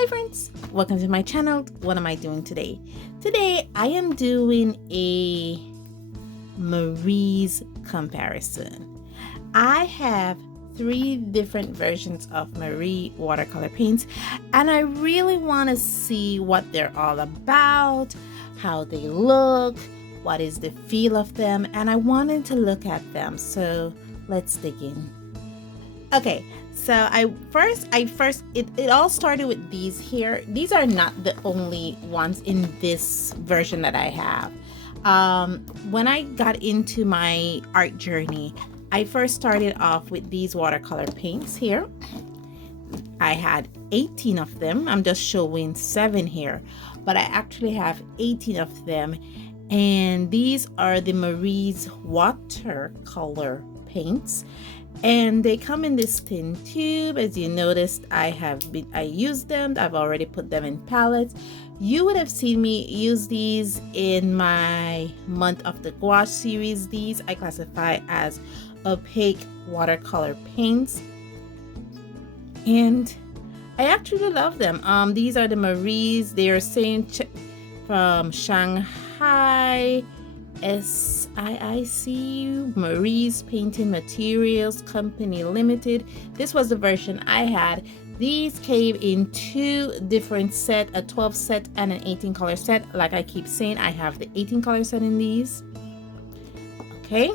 Hi friends, welcome to my channel. What am I doing today? Today I am doing a Marie's comparison. I have 3 different versions of Marie watercolor paints and I really want to see what they're all about, how they look, what is the feel of them, and I wanted to look at them. So let's dig in. Okay, so it all started with these here. These are not the only ones in this version that I have. When I got into my art journey, I first started off with these watercolor paints here. I had 18 of them. I'm just showing 7 here, but I actually have 18 of them. And these are the Marie's watercolor paints. And they come in this thin tube. As you noticed, I used them. I've already put them in palettes. You would have seen me use these in my month of the gouache series. These I classify as opaque watercolor paints, and I actually love them. These are the Marie's. They are saying from Shanghai SIIC Marie's Painting Materials Company Limited. This was the version I had. These came in 2 different sets, a 12 set and an 18 color set. Like I keep saying, I have the 18 color set in these. Okay,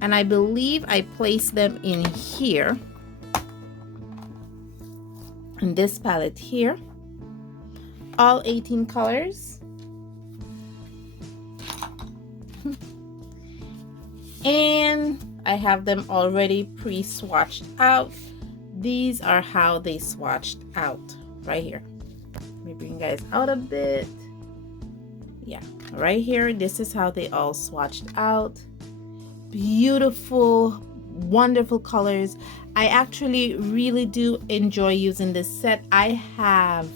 and I believe I placed them in here, in this palette here, all 18 colors. And I have them already pre-swatched out. These are how they swatched out right here. Let me bring you guys out a bit. Yeah, right here, this is how they all swatched out. Beautiful, wonderful colors. I actually really do enjoy using this set. I have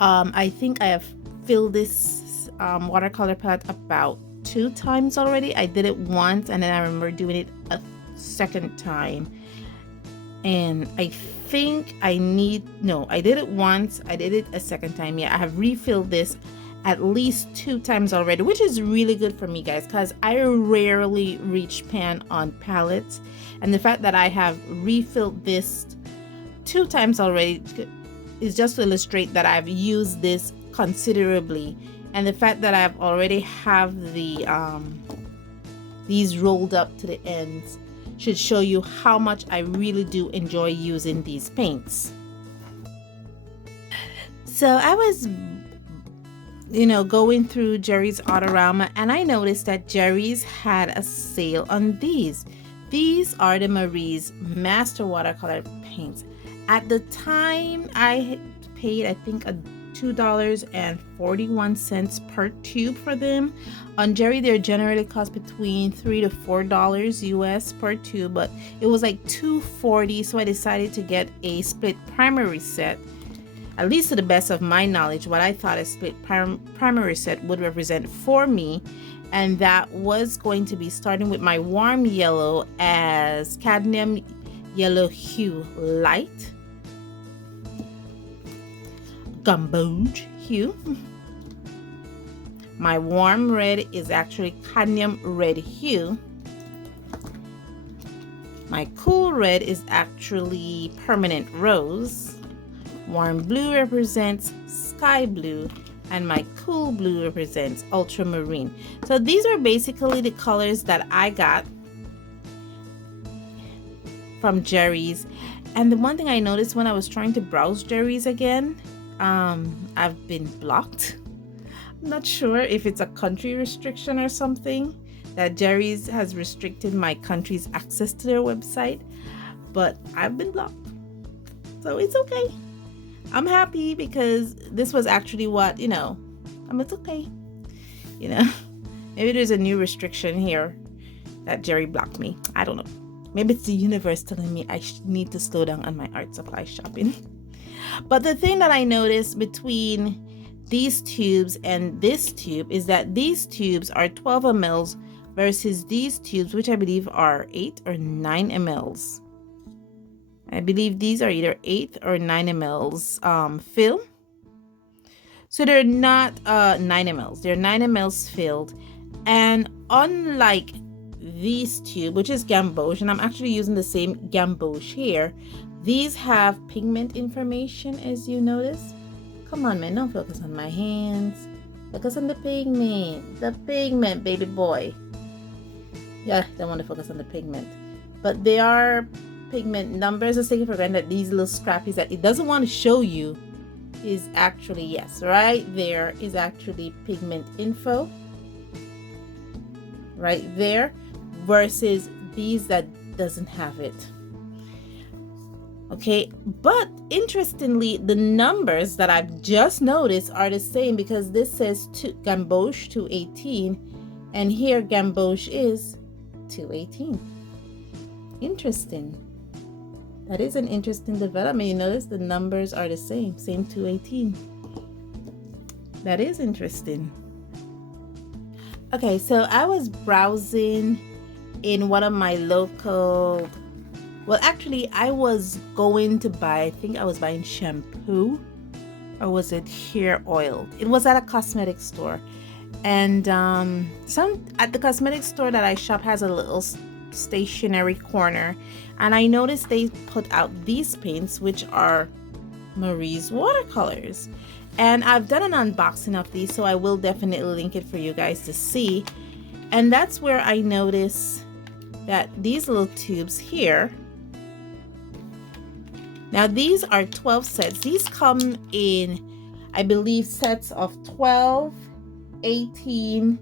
I think I have filled this watercolor palette about 2 times already. I did it once and then I remember doing it a second time, and I think I did it once, I did it a second time. Yeah, I have refilled this at least 2 times already, which is really good for me, guys, because I rarely reach pan on palettes, and the fact that I have refilled this 2 times already is just to illustrate that I've used this considerably. And the fact that I've already have the these rolled up to the ends should show you how much I really do enjoy using these paints. So I was, going through Jerry's Autorama, and I noticed that Jerry's had a sale on these. These are the Marie's Master Watercolor paints. At the time, I paid, I think, $2.41 per tube for them. On Jerry, they generally cost between $3 to $4 US per tube, but it was like $2.40, so I decided to get a split primary set. At least to the best of my knowledge, what I thought a split primary set would represent for me, and that was going to be starting with my warm yellow as cadmium yellow hue light, gamboge hue. My warm red is actually cadmium red hue. My cool red is actually permanent rose. Warm blue represents sky blue, and my cool blue represents ultramarine. So these are basically the colors that I got from Jerry's. And the one thing I noticed when I was trying to browse Jerry's again, I've been blocked. I'm not sure if it's a country restriction or something, that Jerry's has restricted my country's access to their website, but I've been blocked, so it's okay. I'm happy because this was actually what, it's okay. Maybe there's a new restriction here that Jerry blocked me. I don't know. Maybe it's the universe telling me I need to slow down on my art supply shopping. But the thing that I noticed between these tubes and this tube is that these tubes are 12 mLs versus these tubes, which I believe are 8 or 9 mLs. I believe these are either 8 or 9 mLs fill. So they're not 9 mLs, they're 9 mLs filled. And unlike these tube, which is gamboge, and I'm actually using the same gamboge here, these have pigment information, as you notice. Come on, man, don't focus on my hands. Focus on the pigment, baby boy. Yeah, don't want to focus on the pigment. But they are pigment numbers. Let's take it for granted that these little scrappies that it doesn't want to show you is actually, yes, right there is actually pigment info. Right there, versus these that doesn't have it. Okay, but interestingly, the numbers that I've just noticed are the same, because this says gamboge 218 and here gamboge is 218. Interesting. That is an interesting development. You notice the numbers are the same 218. That is interesting. Okay, so I was browsing in one of my local, well, actually I was going to buy, I think I was buying shampoo, or was it hair oil? It was at a cosmetic store. And at the cosmetic store that I shop has a little stationery corner, and I noticed they put out these paints, which are Marie's watercolors. And I've done an unboxing of these, so I will definitely link it for you guys to see. And that's where I notice that these little tubes here, now these are 12 sets. These come in, I believe, sets of 12, 18,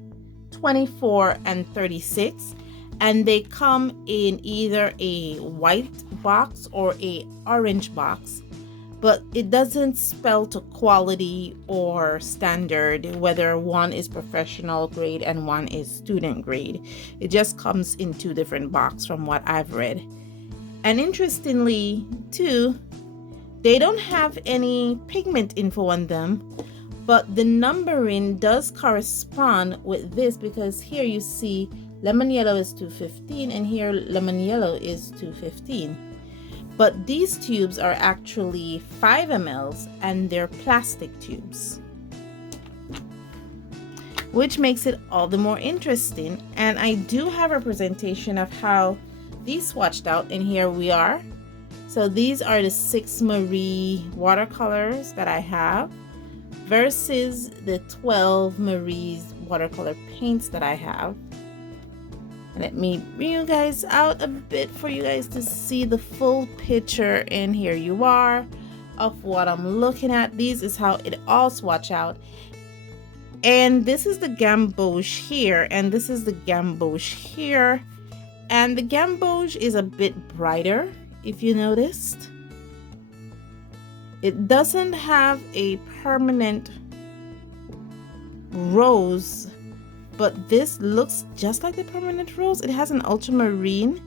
24, and 36. And they come in either a white box or a orange box. But it doesn't spell to quality or standard whether one is professional grade and one is student grade. It just comes in two different boxes from what I've read. And interestingly too, they don't have any pigment info on them, but the numbering does correspond with this, because here you see lemon yellow is 215 and here lemon yellow is 215. But these tubes are actually 5 mLs and they're plastic tubes, which makes it all the more interesting. And I do have a representation of how these swatched out, and here we are. So these are the 6 Marie watercolors that I have versus the 12 Marie's watercolor paints that I have. Let me bring you guys out a bit for you guys to see the full picture, and here you are of what I'm looking at. These is how it all swatch out, and this is the gamboge here, and this is the gamboge here, and the gamboge is a bit brighter. If you noticed, it doesn't have a permanent rose, but this looks just like the permanent rose. It has an ultramarine,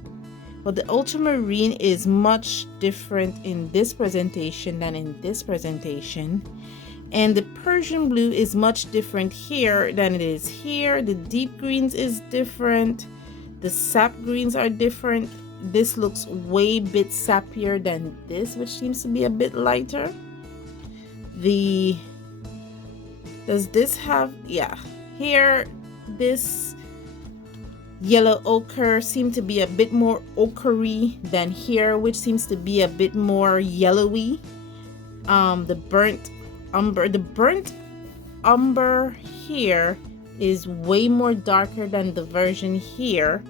but the ultramarine is much different in this presentation than in this presentation. And the Persian blue is much different here than it is here. The deep greens is different. The sap greens are different. This looks way bit sappier than this, which seems to be a bit lighter. Does this have, yeah, here this yellow ochre seemed to be a bit more ochre-y than here, which seems to be a bit more yellowy. The burnt umber here is way more darker than the version here,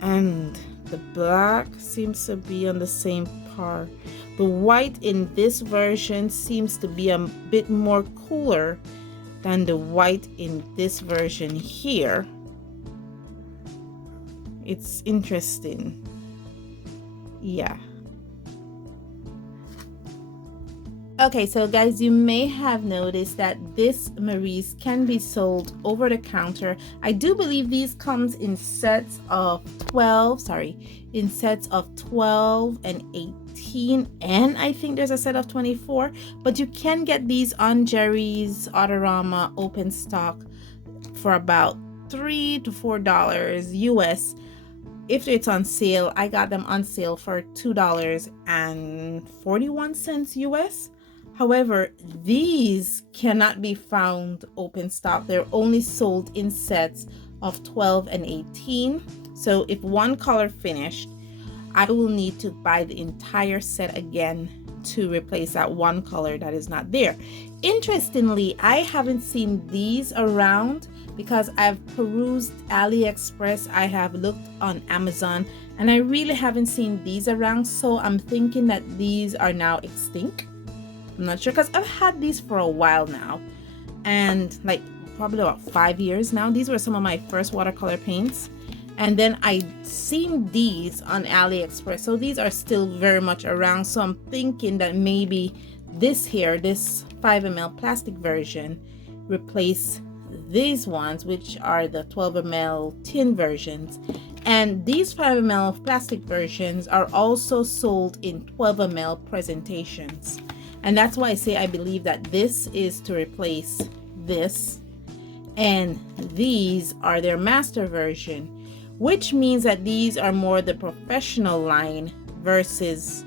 and the black seems to be on the same par. The white in this version seems to be a bit more cooler than the white in this version here. It's interesting. Yeah. Okay, so guys, you may have noticed that this Marie's can be sold over the counter. I do believe these comes in sets of 12, in sets of 12 and 18, and I think there's a set of 24, but you can get these on Jerry's Autorama open stock for about $3 to $4 US. if it's on sale, I got them on sale for $2.41 US. However, these cannot be found open stock. They're only sold in sets of 12 and 18. So if one color finished, I will need to buy the entire set again to replace that one color that is not there. Interestingly, I haven't seen these around because I've perused AliExpress, I have looked on Amazon, and I really haven't seen these around. So I'm thinking that these are now extinct. I'm not sure because I've had these for a while now, and like probably about 5 years now. These were some of my first watercolor paints, and then I seen these on AliExpress, so these are still very much around. So I'm thinking that maybe this 5 ml plastic version replace these ones, which are the 12 ml tin versions. And these 5 ml plastic versions are also sold in 12 ml presentations. And that's why I say I believe that this is to replace this, and these are their master version, which means that these are more the professional line versus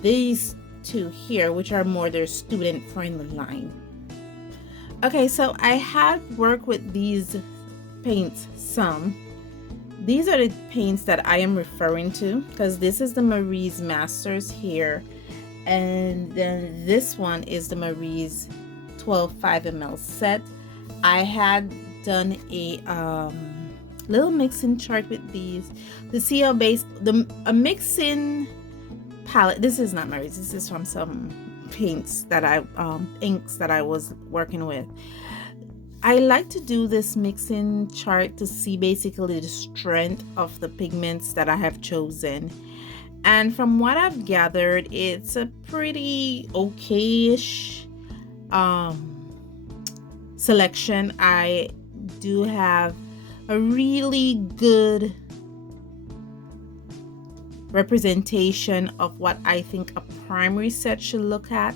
these two here, which are more their student friendly line. Okay, so I have worked with these paints some. These are the paints that I am referring to, because this is the Marie's Masters here, and then this one is the Marie's 12 5 ml set. I had done a little mixing chart with these to see how a mixing palette. This is not Marie's, this is from some paints that inks that I was working with. I like to do this mixing chart to see basically the strength of the pigments that I have chosen. And from what I've gathered, it's a pretty okay-ish selection. I do have a really good representation of what I think a primary set should look at.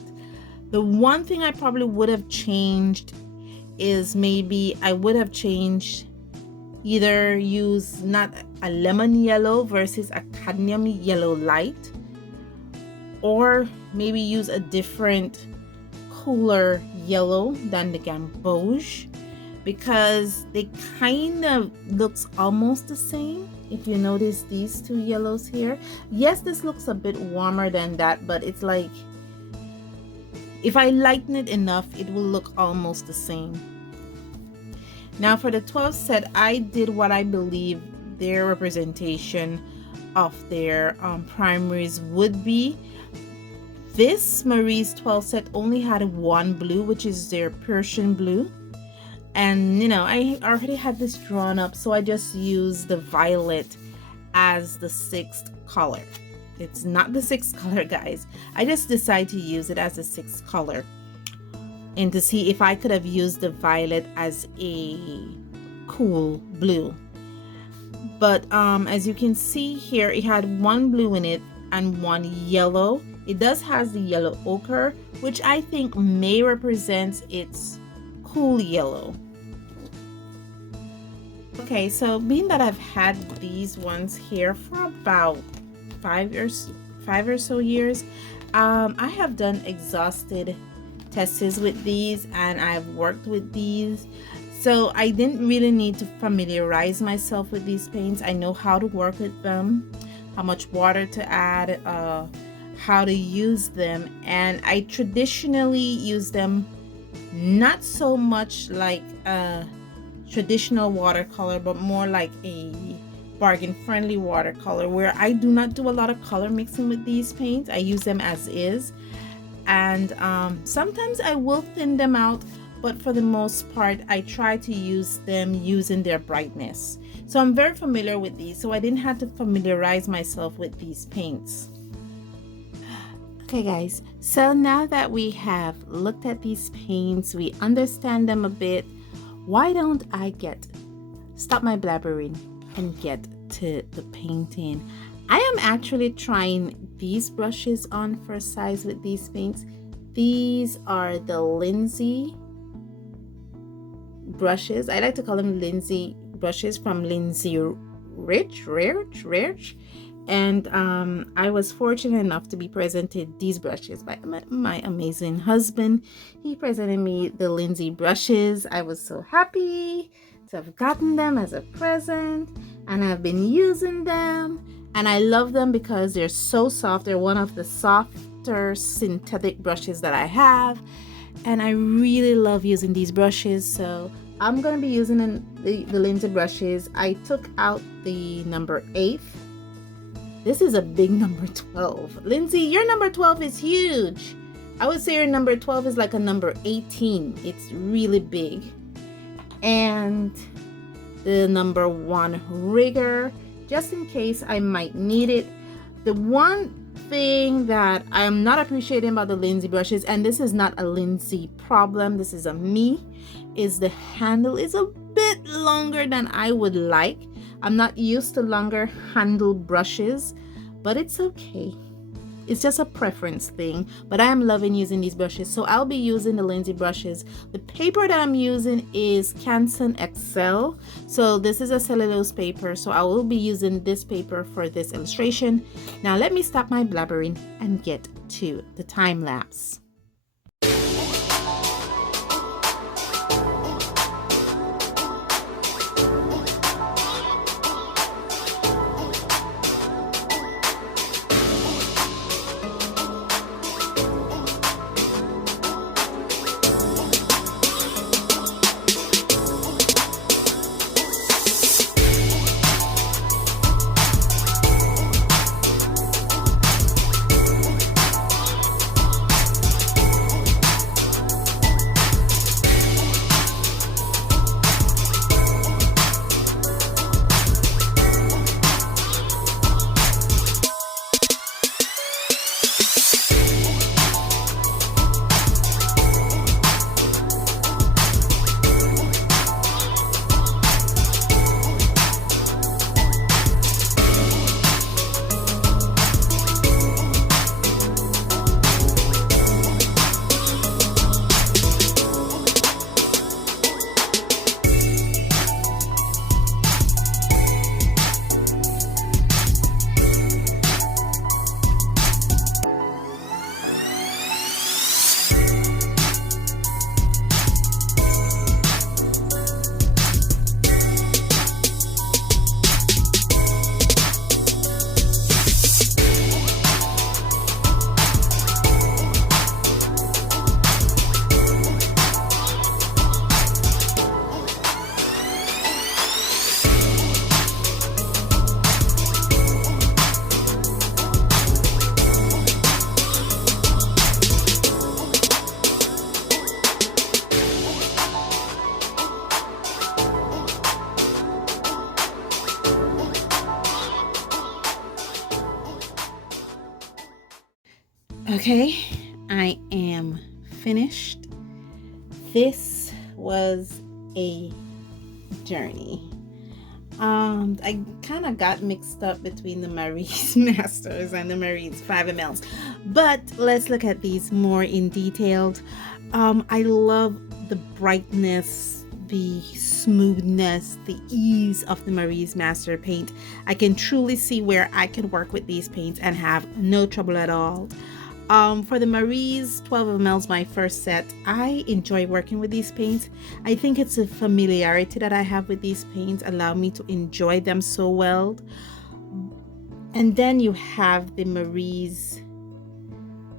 The one thing I probably would have changed is maybe I would have changed, either use not a lemon yellow versus a cadmium yellow light, or maybe use a different cooler yellow than the gamboge, because they kind of looks almost the same. If you notice these two yellows here, yes, this looks a bit warmer than that, but it's like if I lighten it enough, it will look almost the same. Now for the 12 set, I did what I believe their representation of their primaries would be. This Marie's 12 set only had one blue, which is their Persian blue. And you know, I already had this drawn up, so I just used the violet as the 6th color. It's not the 6th color, guys. I just decided to use it as a 6th color, and to see if I could have used the violet as a cool blue. But as you can see here, it had one blue in it and one yellow. It does has the yellow ochre, which I think may represent its cool yellow. Okay, so being that I've had these ones here for about 5 or so years, I have done exhausted tests with these, and I've worked with these, so I didn't really need to familiarize myself with these paints. I know how to work with them, how much water to add, how to use them, and I traditionally use them not so much like a traditional watercolor, but more like a bargain friendly watercolor, where I do not do a lot of color mixing with these paints. I use them as is, and sometimes I will thin them out, but for the most part I try to use them using their brightness. So I'm very familiar with these, so I didn't have to familiarize myself with these paints. Okay guys, so now that we have looked at these paints, we understand them a bit, why don't I stop my blabbering and get to the painting. I am actually trying these brushes on for size with these paints. These are the Lindsay brushes. I like to call them Lindsay brushes from Lindsay rich. And I was fortunate enough to be presented these brushes by my amazing husband. He presented me the Lindsay brushes. I was so happy to have gotten them as a present, and I've been using them, and I love them because they're so soft. They're one of the softer synthetic brushes that I have, and I really love using these brushes. So I'm going to be using the Lindsay brushes. I took out the number 8. This is a big number 12. Lindsay, your number 12 is huge. I would say your number 12 is like a number 18. It's really big. And the number 1 rigger, just in case I might need it. The one thing that I'm not appreciating about the Lindsay brushes, and this is not a Lindsay problem, this is a me, is the handle is a bit longer than I would like. I'm not used to longer handle brushes, but it's okay. It's just a preference thing, but I am loving using these brushes. So I'll be using the Lindsay brushes. The paper that I'm using is Canson XL. So this is a cellulose paper. So I will be using this paper for this illustration. Now let me stop my blabbering and get to the time lapse. Okay, I am finished. This was a journey. I kind of got mixed up between the Marie's Masters and the Marie's 5mls, but let's look at these more in detail. I love the brightness, the smoothness, the ease of the Marie's Master paint. I can truly see where I can work with these paints and have no trouble at all. For the Marie's 12mls, my first set, I enjoy working with these paints. I think it's a familiarity that I have with these paints allow me to enjoy them so well. And then you have the Marie's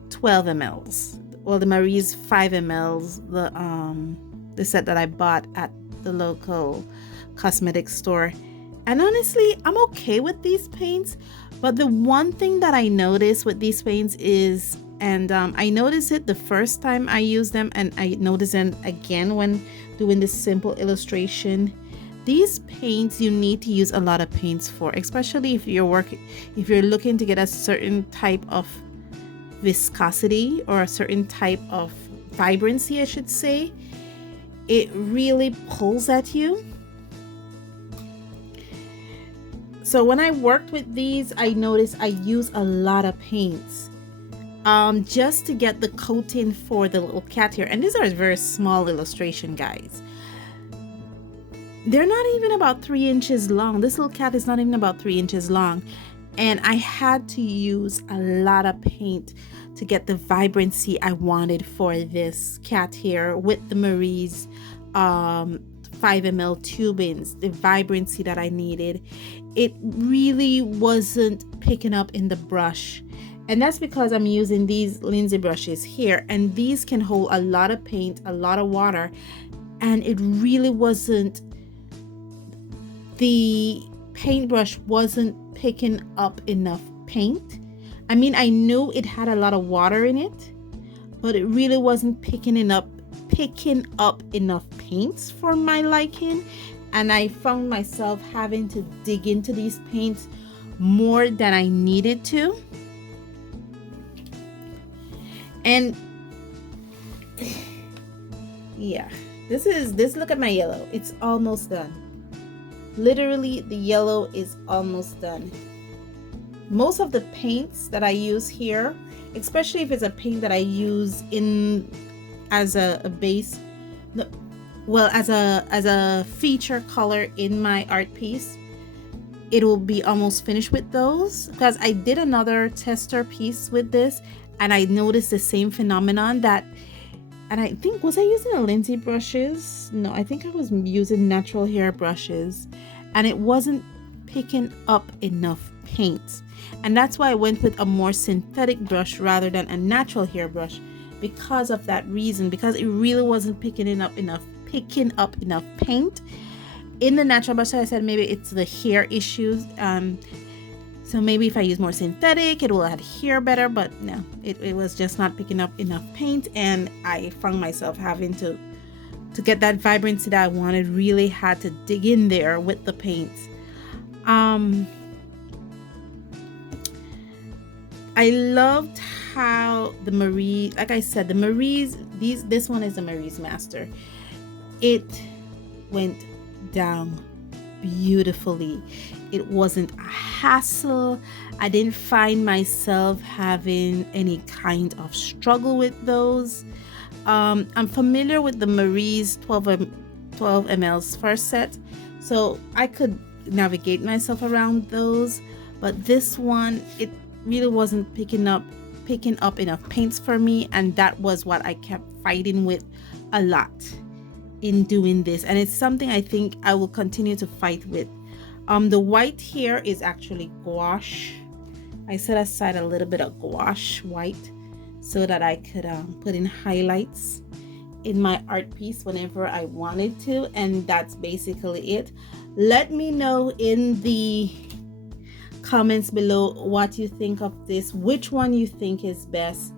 12mls, well, the Marie's 5mls, the set that I bought at the local cosmetic store. And honestly, I'm okay with these paints. But the one thing that I noticed with these paints is, and I noticed it the first time I used them, and I noticed it again when doing this simple illustration. These paints, you need to use a lot of paints for, especially if you're looking to get a certain type of viscosity or a certain type of vibrancy, I should say. It really pulls at you. So when I worked with these, I noticed I use a lot of paints just to get the coating for the little cat here. And these are a very small illustration, guys. they're not even about 3 inches long. This little cat is not even about 3 inches long. And I had to use a lot of paint to get the vibrancy I wanted for this cat here with the Marie's 5 ml tubings, the vibrancy that I needed. It really wasn't picking up in the brush. And that's because I'm using these Lindsay brushes here, and these can hold a lot of paint, a lot of water, and it really wasn't, the paintbrush wasn't picking up enough paint. I mean, I knew it had a lot of water in it, but it really wasn't picking up enough paints for my liking. And I found myself having to dig into these paints more than I needed to. And yeah, this look at my yellow. It's almost done. Literally, the yellow is almost done. Most of the paints that I use here, especially if it's a paint that I use in as a base, well, as a feature color in my art piece, it will be almost finished with those, because I did another tester piece with this and I noticed the same phenomenon that, and I think, was I using a Lindsay brushes? No, I think I was using natural hair brushes, and it wasn't picking up enough paint. And that's why I went with a more synthetic brush rather than a natural hair brush, because of that reason, because it really wasn't picking up enough paint. In the natural brush, I said maybe it's the hair issues. So maybe if I use more synthetic, it will adhere better, but no, it was just not picking up enough paint, and I found myself having to get that vibrancy that I wanted. Really had to dig in there with the paints. I loved how the Marie, like I said, the Marie's, this one is the Marie's Master. It went down beautifully. It wasn't a hassle. I didn't find myself having any kind of struggle with those. I'm familiar with the Marie's 12 mL's first set, so I could navigate myself around those, but this one, it really wasn't picking up enough paints for me, and that was what I kept fighting with a lot in doing this, and it's something I think I will continue to fight with. The white here is actually gouache. I set aside a little bit of gouache white so that I could put in highlights in my art piece whenever I wanted to, and that's basically it. Let me know in the comments below what you think of this, which one you think is best.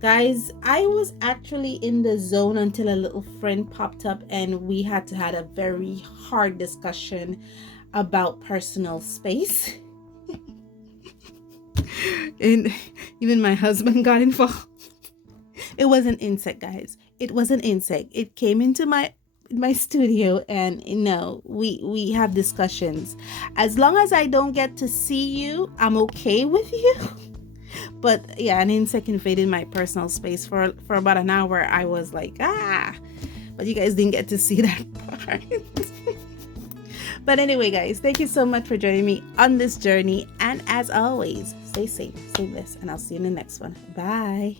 Guys, I was actually in the zone until a little friend popped up and we had to have a very hard discussion about personal space. And even my husband got involved. It was an insect, guys. It was an insect. It came into my studio, and we have discussions. As long as I don't get to see you, I'm okay with you. But yeah, an insect invaded my personal space for about an hour. I was like, but you guys didn't get to see that part. But anyway, guys, thank you so much for joining me on this journey, and as always, stay safe, stay blessed, and I'll see you in the next one. Bye.